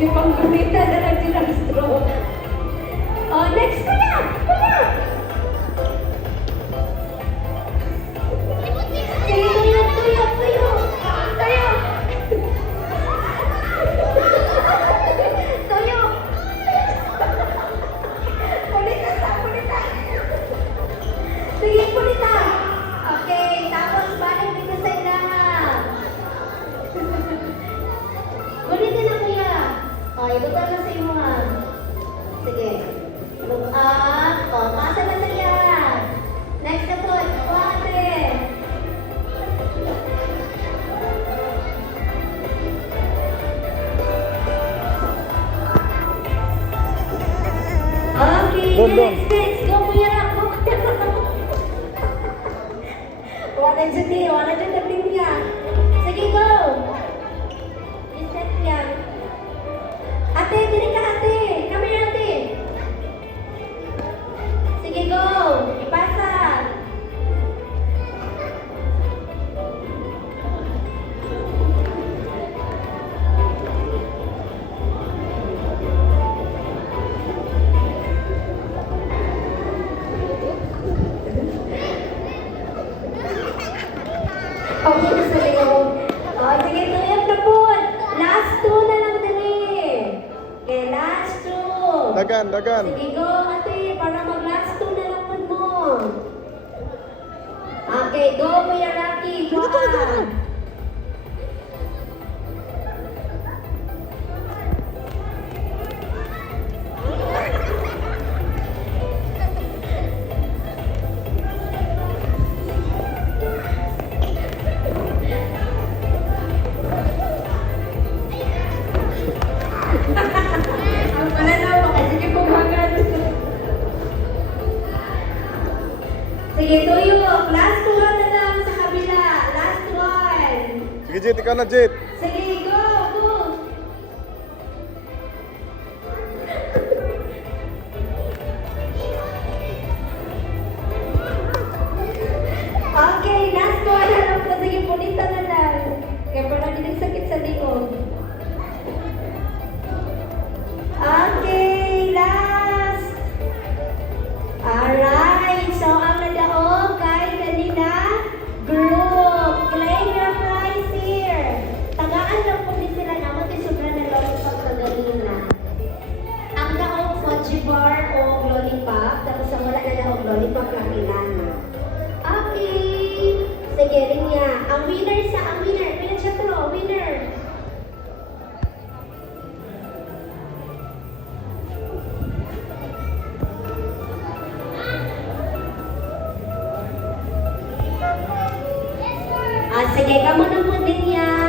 Yung pang-gumita na lang din ang straw. Oh, next kuya! Kuya! Sige, tuyo, tuyo, tuyo! Tuyo! Tuyo! Pulita sa, pulita! Sige, pulita! Okay, tapos balik dito sa ilaha. Pulita na kuya. Okay, buta na sa imo ha. Sige. Look up. O, pasa na siya. Next na po. Kuwate. Okay, Don, Don. next. Go, kuya na. Go, kuya na. Wala dyan na niya. Sige, go. Reset yan. Ate, dili ka ate. Come here, ate. Sige, go. Ipasa. Ako na sa loob. Oh, sige, tuyok na po. Last two na lang dali. Okay, last two. Dagan, dagan. Sige, go, ate, para mag-last two na lang mo. Okay, go, Kuya Rocky. Go on. Ang pala na ako, kasi hindi ko hangad. Sige, tuyok. Last one na lang sa kabila. Last one. Sige, Jit, ikaw na, Jit. Sige, go, go. Okay, last one na lang po. Sige, punita na lang. Kaya parang hindi sakit sa likod. Okay, last. Alright, so ang nadaog kay kanina group. Claim your prize here. Tagaan lang po din sila naman kay sobrang na lollipop kaganina. Ang daog mochi bar o lollipop, tapos ang wala na daog lollipop lang ilana. Okay. Sige, rin niya. Ang winner. Pila siya to, winner. Sige, kamo na po din niya.